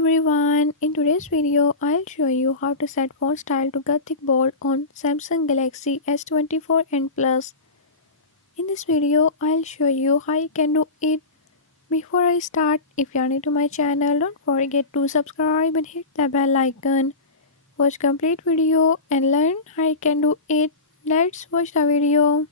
everyone, in today's video I'll show you how to set font style to Gothic bold on Samsung Galaxy S24 and Plus. In this video I'll show you how you can do it. Before I start, if you are new to my channel, don't forget to subscribe and hit the bell icon. Watch complete video and learn how you can do it. Let's watch the video.